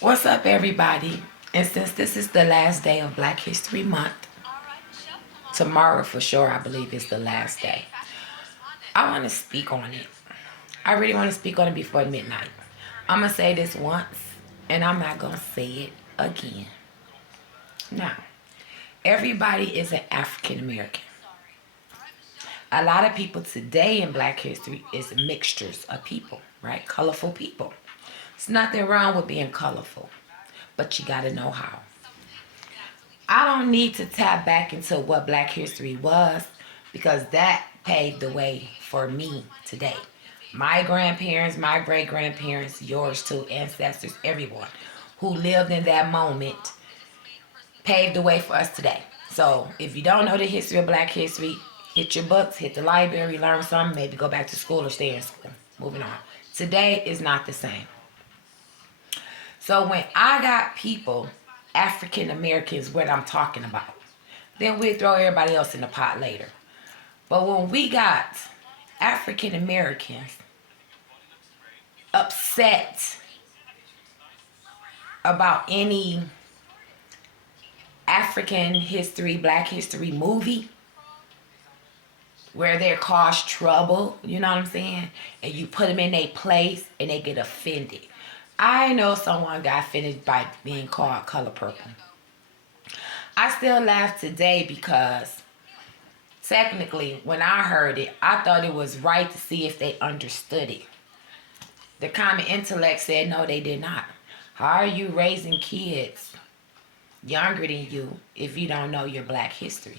What's up, everybody? And since this is the last day of Black History Month, tomorrow for sure, I believe, is the last day. I want to speak on it. I really want to speak on it before midnight. I'm going to say this once, and I'm not going to say it again. Now, everybody is an African American. A lot of people today in Black history is mixtures of people, right? Colorful people. There's nothing wrong with being colorful, but you got to know how. I don't need to tap back into what Black history was because that paved the way for me today. My grandparents, my great grandparents, yours too, ancestors, everyone who lived in that moment paved the way for us today. So if you don't know the history of Black history, hit your books, hit the library, learn something, maybe go back to school or stay in school. Moving on. Today is not the same. So when I got people, African Americans, what I'm talking about, then we'll throw everybody else in the pot later. But when we got African Americans upset about any African history, Black history movie where they cause trouble, you know what I'm saying? And you put them in their place and they get offended. I know someone got offended by being called color purple. I still laugh today because technically, when I heard it, I thought it was right to see if they understood it. The common intellect said no, they did not. How are you raising kids younger than you if you don't know your Black history?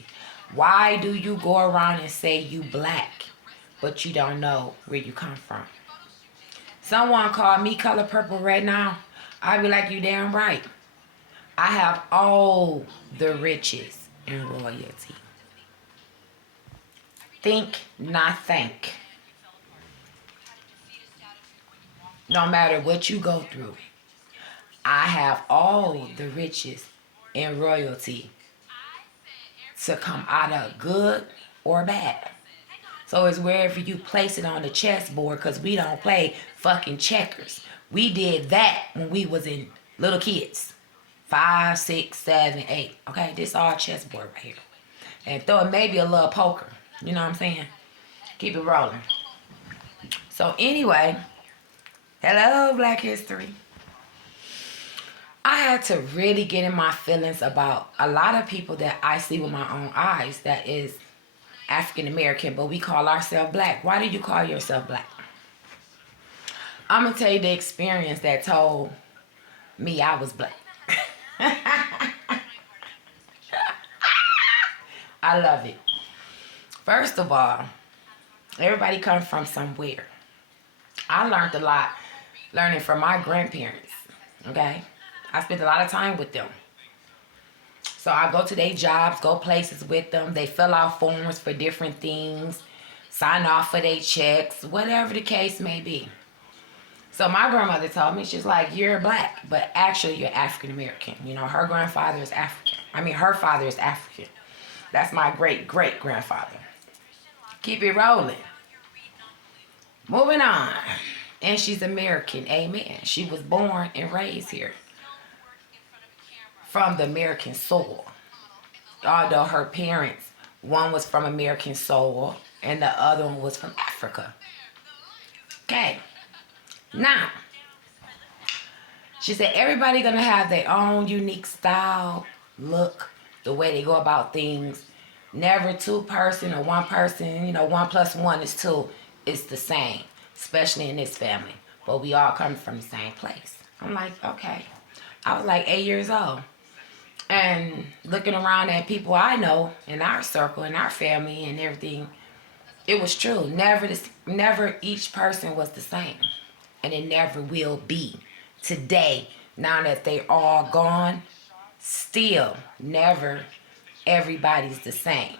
Why do you go around and say you Black, but you don't know where you come from? Someone called me color purple right now, I'd be like, you damn right. I have all the riches and royalty. Think, not think. No matter what you go through, I have all the riches and royalty to come out of good or bad. So it's wherever you place it on the chessboard, because we don't play fucking checkers. We did that when we was in little kids. 5, 6, 7, 8. Okay, this all chessboard right here. And throw maybe a little poker. You know what I'm saying? Keep it rolling. So anyway, hello Black history. I had to really get in my feelings about a lot of people that I see with my own eyes that is African American, but we call ourselves Black. Why do you call yourself Black? I'm going to tell you the experience that told me I was Black. I love it. First of all, everybody comes from somewhere. I learned a lot learning from my grandparents, okay? I spent a lot of time with them. So I go to their jobs, go places with them. They fill out forms for different things, sign off for their checks, whatever the case may be. So my grandmother told me, she's like, you're Black, but actually you're African American. You know, her grandfather is African. Her father is African. That's my great-great-grandfather. Keep it rolling. Moving on. And she's American, amen. She was born and raised here from the American soil. Although her parents, one was from American soil and the other one was from Africa. Okay. Now, she said everybody gonna have their own unique style, look, the way they go about things. Never two person or one person, 1 + 1 is 2. It's the same, especially in this family. But we all come from the same place. I'm like, okay. I was like 8 years old. And looking around at people I know in our circle, in our family and everything, it was true. Never each person was the same. And it never will be. Today, now that they're all gone, still never everybody's the same.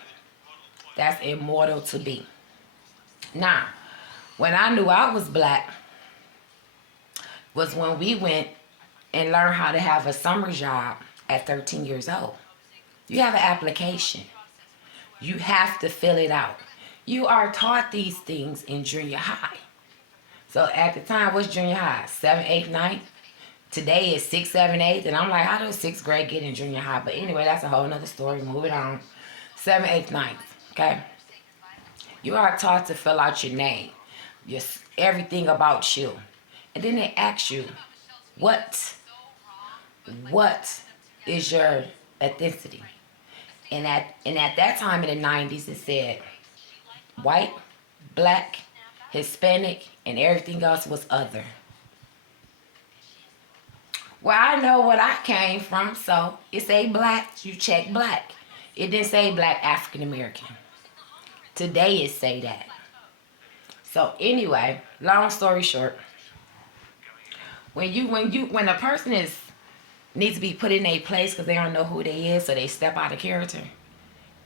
That's immortal to be. Now, when I knew I was Black was when we went and learned how to have a summer job at 13 years old. You have an application. You have to fill it out. You are taught these things in junior high. So at the time, what's junior high? 7, 8, 9? Today is 6th, 7th, 8th, and I'm like, how does 6th grade get in junior high? But anyway, that's a whole nother story. Moving on. 7th, 8th, 9th. Okay? You are taught to fill out your name, your, everything about you. And then they ask you, what is your ethnicity? And at that time in the 90s, it said white, black, Hispanic, and everything else was other. Well, I know what I came from, so it say black, you check black. It didn't say black African American. Today it say that. So anyway, long story short, when a person needs to be put in a place because they don't know who they is, so they step out of character,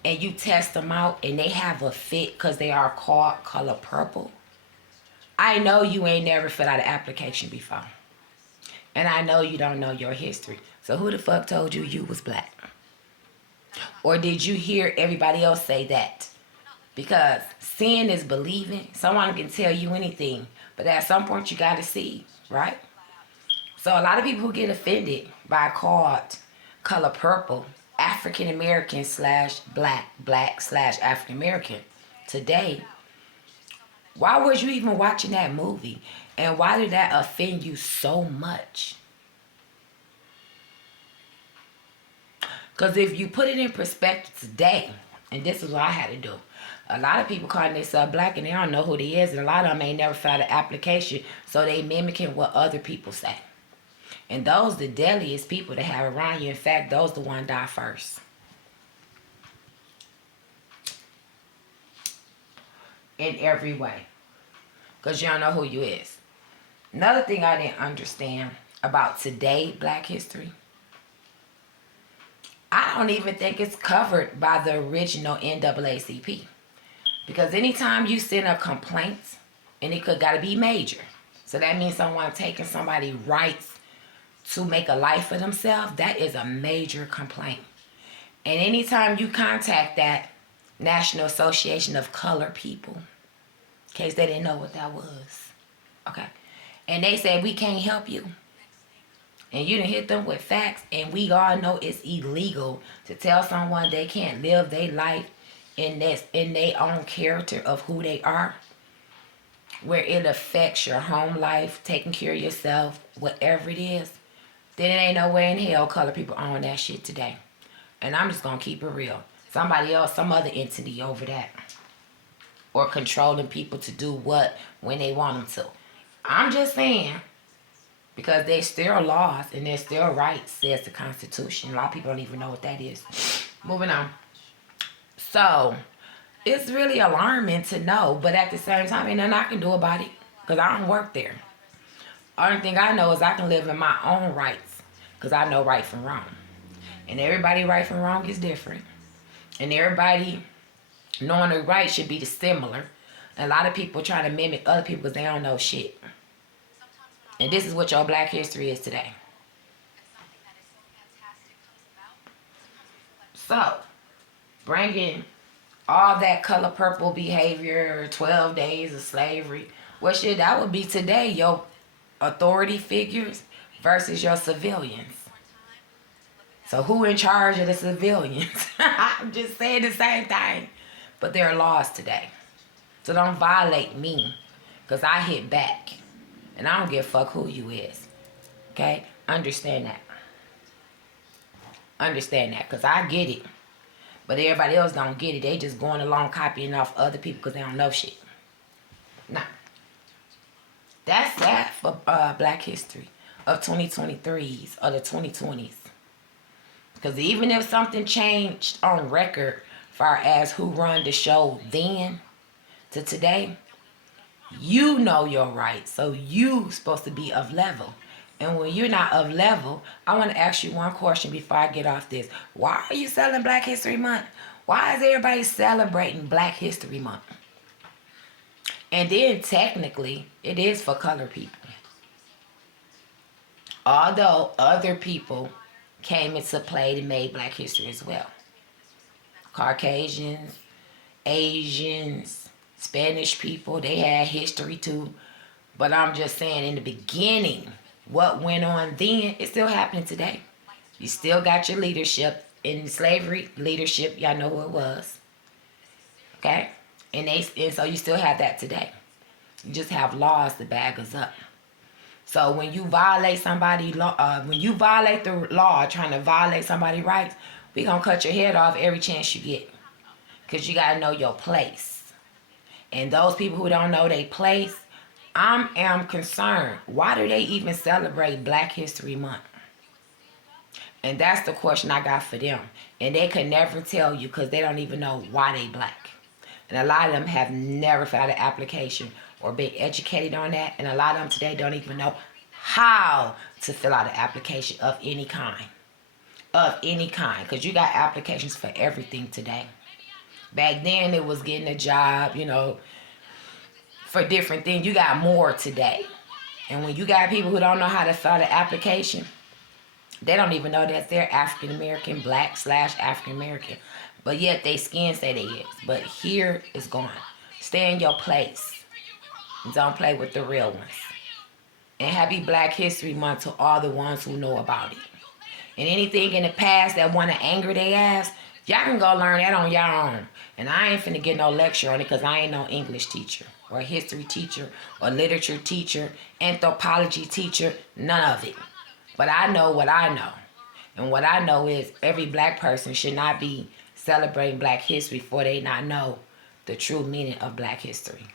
and you test them out and they have a fit because they are called color purple. I know you ain't never filled out an application before. And I know you don't know your history. So who the fuck told you you was black? Or did you hear everybody else say that? Because seeing is believing. Someone can tell you anything. But at some point you got to see, right? So a lot of people who get offended by called color purple, African American / black / African American. Today, why was you even watching that movie? And why did that offend you so much? Because if you put it in perspective today, and this is what I had to do. A lot of people calling themselves black and they don't know who they is. And a lot of them ain't never filed an application. So they mimicking what other people say. And those the deadliest people to have around you. In fact, those the one die first. In every way. Because you don't know who you is. Another thing I didn't understand about today Black history, I don't even think it's covered by the original NAACP. Because anytime you send a complaint, and it got to be major. So that means someone taking somebody's rights to make a life for themselves, that is a major complaint. And anytime you contact that National Association of Color People, in case they didn't know what that was, okay, and they say we can't help you, and you didn't hit them with facts, and we all know it's illegal to tell someone they can't live their life in their own character of who they are, where it affects your home life, taking care of yourself, whatever it is, then it ain't no way in hell color people own that shit today. And I'm just gonna keep it real. Somebody else, some other entity over that, or controlling people to do what when they want them to. I'm just saying, because there's still laws and there's still rights, says the Constitution. A lot of people don't even know what that is. Moving on. So, it's really alarming to know, but at the same time, ain't nothing I can do about it, because I don't work there. Only thing I know is I can live in my own rights, because I know right from wrong. And everybody right from wrong is different. And everybody knowing the right should be similar. And a lot of people try to mimic other people because they don't know shit. And this is what your Black history is today. So, bringing all that color purple behavior, 12 days of slavery, well, shit, that would be today your authority figures versus your civilians. So who in charge of the civilians? I'm just saying the same thing. But there are laws today. So don't violate me, because I hit back. And I don't give a fuck who you is. Okay? Understand that. Understand that, because I get it. But everybody else don't get it. They just going along copying off other people because they don't know shit. Nah. That's that for Black history of 2023s or the 2020s. Because even if something changed on record far as who run the show then to today, you know your rights. So you supposed to be of level. And when you're not of level, I want to ask you one question before I get off this. Why are you selling Black History Month? Why is everybody celebrating Black History Month? And then technically, it is for color people. Although other people came into play and made Black history as well. Caucasians, Asians, Spanish people, they had history too. But I'm just saying, in the beginning, What went on then, it's still happening today. You still got your leadership. In slavery, leadership, y'all know who it was. Okay? And so you still have that today. You just have laws to bag us up. So when you violate when you violate the law, trying to violate somebody's rights, we gonna cut your head off every chance you get. Because you gotta know your place. And those people who don't know their place, I am concerned. Why do they even celebrate Black History Month? And that's the question I got for them. And they could never tell you because they don't even know why they black. And a lot of them have never filed an application or been educated on that. And a lot of them today don't even know how to fill out an application of any kind. Of any kind. Because you got applications for everything today. Back then it was getting a job, for different things. You got more today. And when you got people who don't know how to fill out an application, they don't even know that they're African American, black / African American. But yet they skin say they is. But here is gone. Stay in your place. Don't play with the real ones. And happy Black History Month to all the ones who know about it. And anything in the past that want to anger their ass, y'all can go learn that on your own. And I ain't finna get no lecture on it because I ain't no English teacher or history teacher or literature teacher, anthropology teacher, none of it. But I know what I know. And what I know is every black person should not be celebrating Black history before they not know the true meaning of Black history.